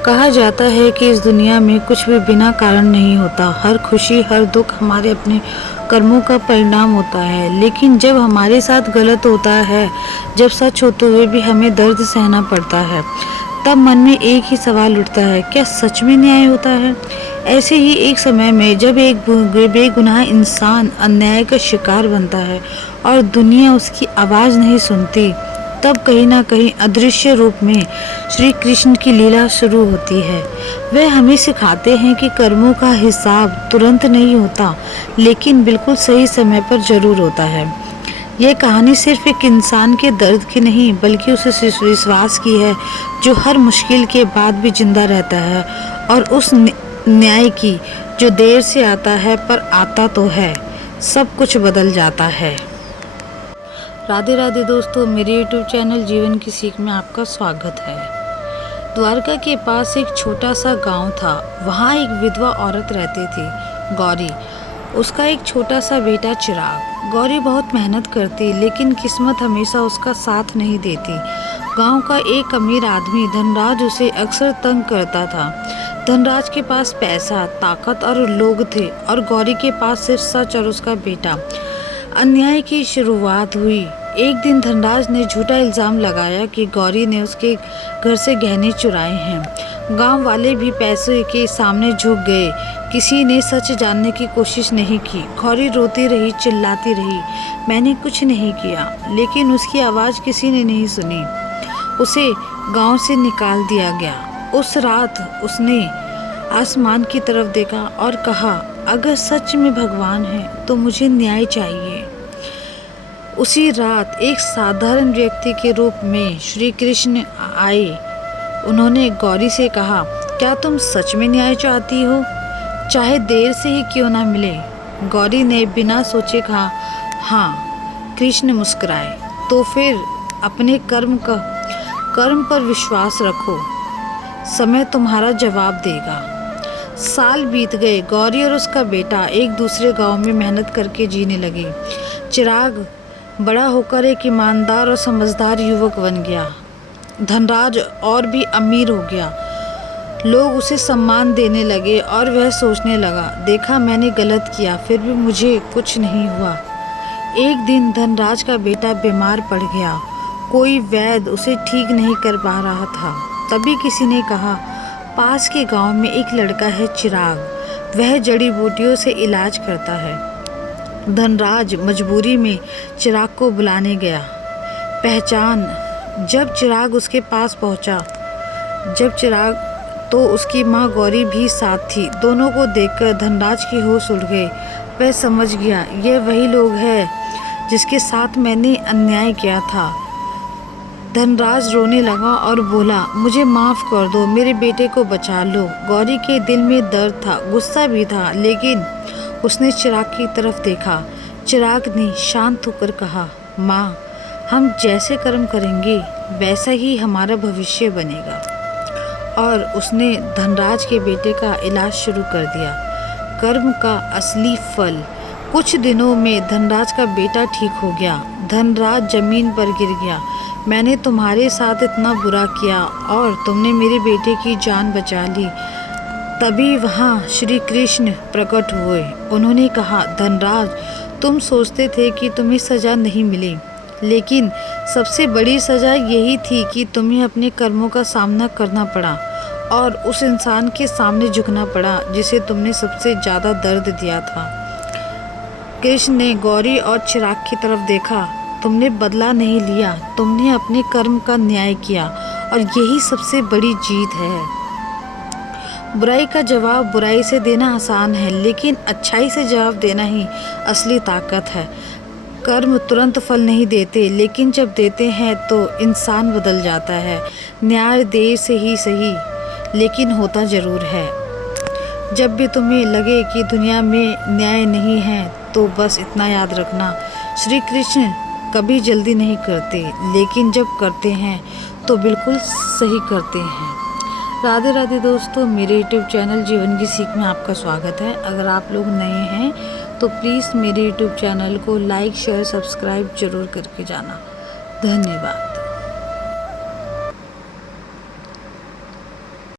कहा जाता है कि इस दुनिया में कुछ भी बिना कारण नहीं होता। हर खुशी, हर दुख हमारे अपने कर्मों का परिणाम होता है। लेकिन जब हमारे साथ गलत होता है, जब सच होते हुए भी हमें दर्द सहना पड़ता है, तब मन में एक ही सवाल उठता है, क्या सच में न्याय होता है? ऐसे ही एक समय में जब एक बेगुनाह इंसान अन्याय का शिकार बनता है और दुनिया उसकी आवाज़ नहीं सुनती, तब कहीं ना कहीं अदृश्य रूप में श्री कृष्ण की लीला शुरू होती है। वे हमें सिखाते हैं कि कर्मों का हिसाब तुरंत नहीं होता, लेकिन बिल्कुल सही समय पर जरूर होता है। यह कहानी सिर्फ एक इंसान के दर्द की नहीं, बल्कि उस विश्वास की है जो हर मुश्किल के बाद भी जिंदा रहता है, और उस न्याय की जो देर से आता है पर आता तो है, सब कुछ बदल जाता है। राधे राधे दोस्तों, मेरे YouTube चैनल जीवन की सीख में आपका स्वागत है। द्वारका के पास एक छोटा सा गांव था। वहाँ एक विधवा औरत रहती थी, गौरी। उसका एक छोटा सा बेटा चिराग। गौरी बहुत मेहनत करती, लेकिन किस्मत हमेशा उसका साथ नहीं देती। गांव का एक अमीर आदमी धनराज उसे अक्सर तंग करता था। धनराज के पास पैसा, ताकत और लोग थे, और गौरी के पास सिर्फ सच और उसका बेटा। अन्याय की शुरुआत हुई। एक दिन धनराज ने झूठा इल्जाम लगाया कि गौरी ने उसके घर से गहने चुराए हैं। गांव वाले भी पैसे के सामने झुक गए। किसी ने सच जानने की कोशिश नहीं की। गौरी रोती रही, चिल्लाती रही, मैंने कुछ नहीं किया। लेकिन उसकी आवाज़ किसी ने नहीं सुनी। उसे गांव से निकाल दिया गया। उस रात उसने आसमान की तरफ देखा और कहा, अगर सच में भगवान है तो मुझे न्याय चाहिए। उसी रात एक साधारण व्यक्ति के रूप में श्री कृष्ण आए। उन्होंने गौरी से कहा, क्या तुम सच में न्याय चाहती हो, चाहे देर से ही क्यों ना मिले? गौरी ने बिना सोचे कहा, हाँ। कृष्ण मुस्कुराए, तो फिर अपने कर्म पर विश्वास रखो, समय तुम्हारा जवाब देगा। साल बीत गए। गौरी और उसका बेटा एक दूसरे गांव में मेहनत करके जीने लगे। चिराग बड़ा होकर एक ईमानदार और समझदार युवक बन गया। धनराज और भी अमीर हो गया। लोग उसे सम्मान देने लगे और वह सोचने लगा, देखा मैंने गलत किया, फिर भी मुझे कुछ नहीं हुआ। एक दिन धनराज का बेटा बीमार पड़ गया। कोई वैद्य उसे ठीक नहीं कर पा रहा था। तभी किसी ने कहा, पास के गांव में एक लड़का है चिराग, वह जड़ी बूटियों से इलाज करता है। धनराज मजबूरी में चिराग को बुलाने गया। पहचान। जब चिराग उसके पास पहुंचा, तो उसकी माँ गौरी भी साथ थी। दोनों को देखकर धनराज की होश उड़ गई। वह समझ गया, ये वही लोग हैं जिसके साथ मैंने अन्याय किया था। धनराज रोने लगा और बोला, मुझे माफ़ कर दो, मेरे बेटे को बचा लो। गौरी के दिल में दर्द था, गुस्सा भी था, लेकिन उसने चिराग की तरफ देखा। चिराग ने शांत होकर कहा, माँ, हम जैसे कर्म करेंगे वैसा ही हमारा भविष्य बनेगा। और उसने धनराज के बेटे का इलाज शुरू कर दिया। कर्म का असली फल। कुछ दिनों में धनराज का बेटा ठीक हो गया। धनराज जमीन पर गिर गया। मैंने तुम्हारे साथ इतना बुरा किया और तुमने मेरे बेटे की जान बचा ली। तभी वहाँ श्री कृष्ण प्रकट हुए। उन्होंने कहा, धनराज, तुम सोचते थे कि तुम्हें सज़ा नहीं मिली, लेकिन सबसे बड़ी सज़ा यही थी कि तुम्हें अपने कर्मों का सामना करना पड़ा और उस इंसान के सामने झुकना पड़ा जिसे तुमने सबसे ज़्यादा दर्द दिया था। कृष्ण ने गौरी और चिराग की तरफ देखा। तुमने बदला नहीं लिया, तुमने अपने कर्म का न्याय किया, और यही सबसे बड़ी जीत है। बुराई का जवाब बुराई से देना आसान है, लेकिन अच्छाई से जवाब देना ही असली ताकत है। कर्म तुरंत फल नहीं देते, लेकिन जब देते हैं तो इंसान बदल जाता है। न्याय देर से ही सही, लेकिन होता ज़रूर है। जब भी तुम्हें लगे कि दुनिया में न्याय नहीं है, तो बस इतना याद रखना, श्री कृष्ण कभी जल्दी नहीं करते, लेकिन जब करते हैं तो बिल्कुल सही करते हैं। राधे राधे दोस्तों, मेरे YouTube चैनल जीवन की सीख में आपका स्वागत है। अगर आप लोग नए हैं तो प्लीज़ मेरे YouTube चैनल को लाइक, शेयर, सब्सक्राइब जरूर करके जाना। धन्यवाद।